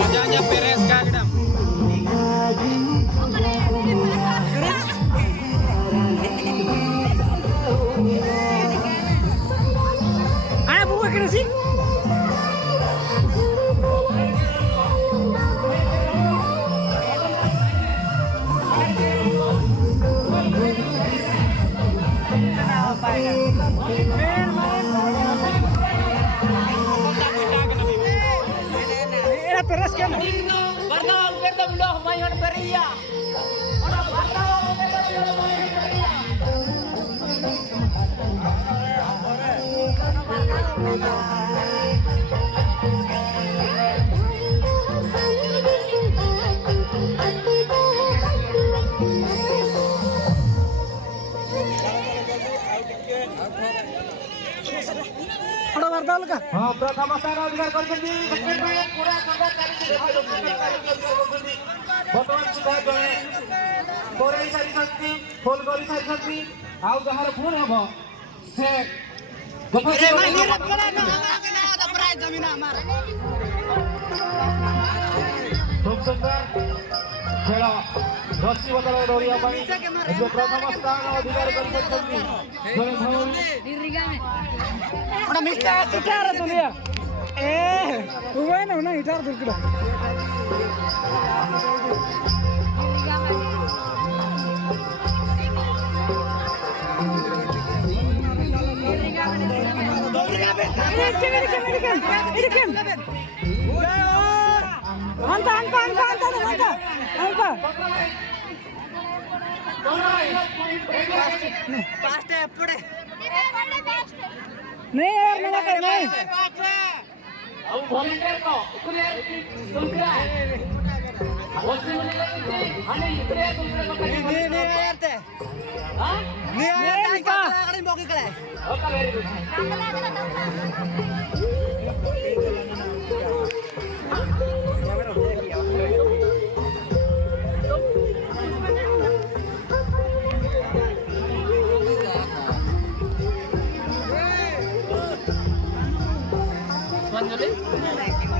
Wajahnya beres kagdam. Ada buku kena sih? Era peras kan? Barta Alberto Buloh Mayon Peria. Orang Barta Alberto Buloh Mayon Peria. Ada warta ka? प्रथम स्थान अधिकार କରିଛନ୍ତି second ପାଇଁ ପୁରା ସୁନ୍ଦର ଚାଲିଛି ବର୍ତ୍ତମାନ ସୁଦ୍ଧା ଜଣେ କୋରେଇ ସାରିଛନ୍ତି ଫୋନ୍ କରି ସାରିଛନ୍ତି ଆଉ ଯାହାର ଫୋନ୍ ହବ ସେ ଖୁବ୍ ସୁନ୍ଦର ଖେଳ ରଶି ବଦଳରେ ଦୌଡ଼ିବା ପାଇଁ ଏବେ ପ୍ରଥମ ସ୍ଥାନ ଅଧିକାର କରିଛନ୍ତି ଜଣେ ଭଉଣୀ Ada mista gitar tuh dia. Bukan mana gitar tuh kita. Pasti eppure. नहीं यार मेरा कर नहीं अब वॉलंटियर को इकडे दुसरा वॉलंटियर मध्ये आणि इकडे दुसरा को Ini RT. हां Ini RT kan mau ke okay very good Manjuli.